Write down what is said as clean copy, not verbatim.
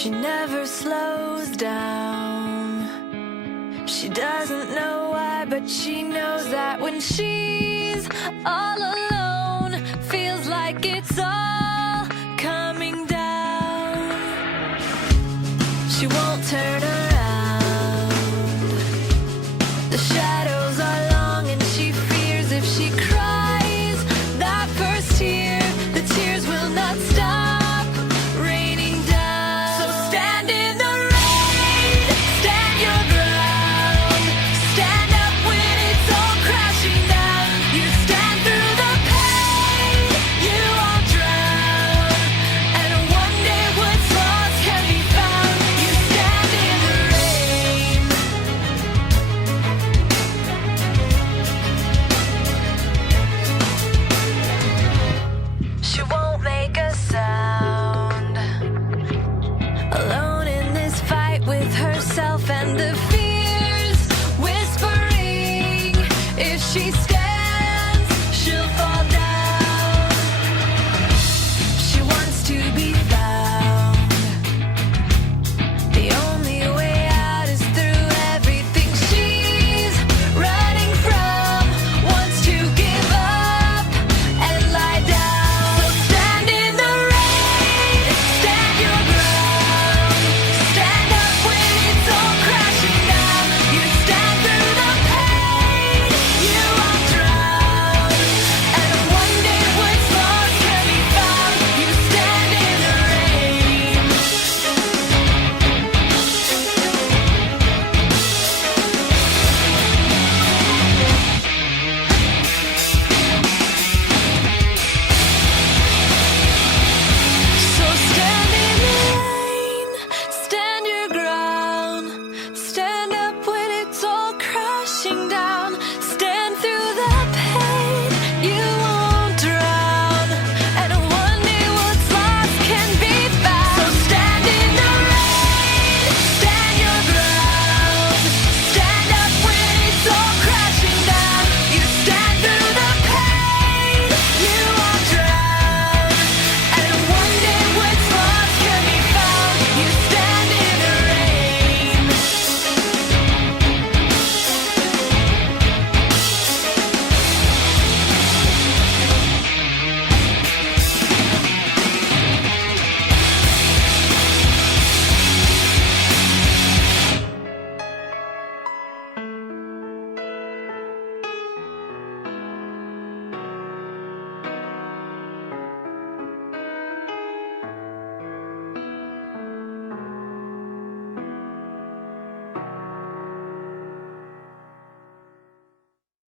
She never slows down. She doesn't know why, but she knows that when she's all alone, feels like it's all coming down. She won't turn around. The shadows are long and she fears if she cries that first tear, the tears will not stop raining down. So stand in the rain, stand your ground, stand up when it's all crashing down. You stand through the pain, you won't drown, and one day what's lost can be found. You stand in the rain. She won't make a sound, alone in this fight with herself and the fears whispering if she